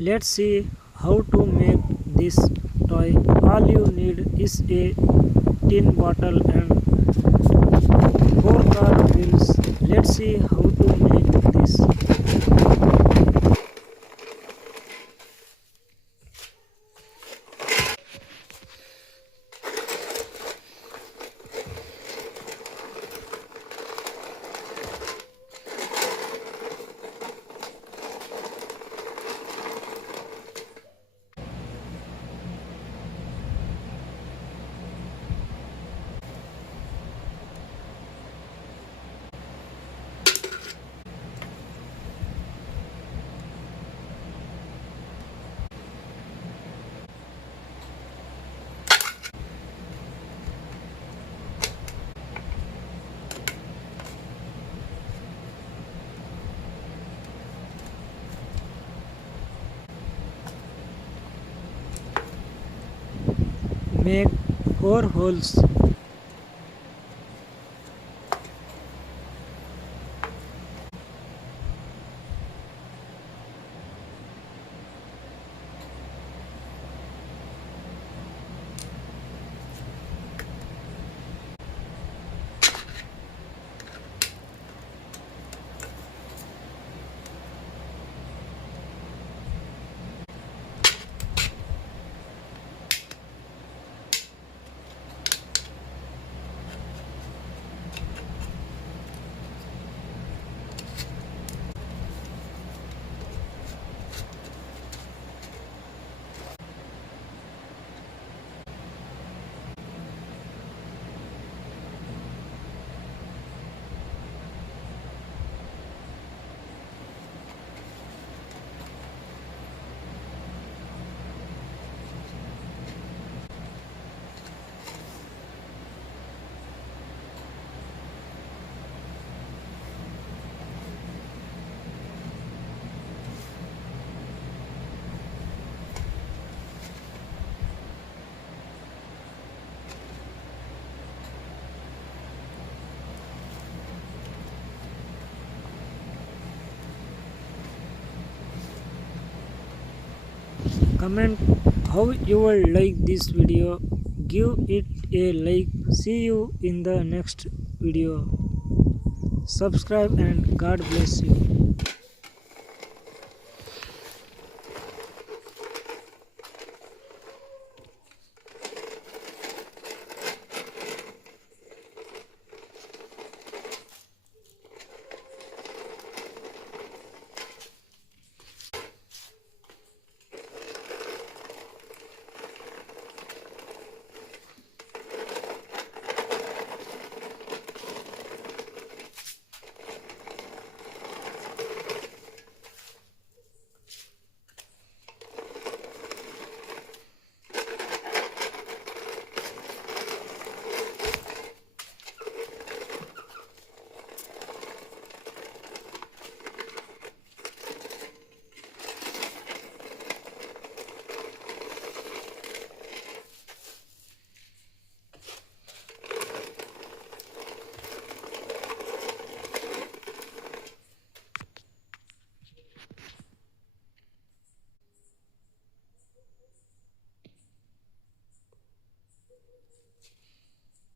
Let's see how to make this toy. All you need is a tin bottle and four car wheels. Let's see how to make this. Make four holes. Comment how you will like this video. Give it a like. See you in the next video. Subscribe and God bless you.